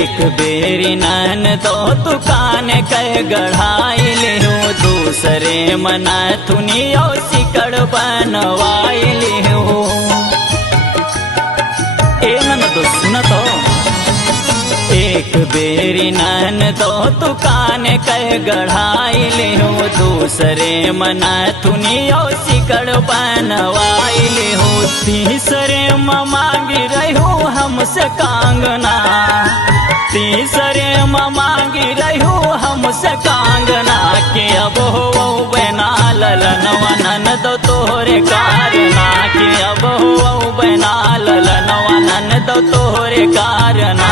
एक बेरी नन तो तू कान कह गढ़ाई लिहू दूसरे मना थुनियो सिकड़ बनवाई लिहू। ए नन तो सुन तो एक बेरी नन तो तू कान कह गढ़ाई लिहू दूसरे मना थुनियो सिकड़ बनवाई लिहू। तीसरे मांगी रहू हमसे कांगना तीसरे मांगी रहू हमसे कांगना के अब हो बना ललनवा नन दो तोहरे कारना के अब हो बना ललनवा नन दो तोहरे कारना।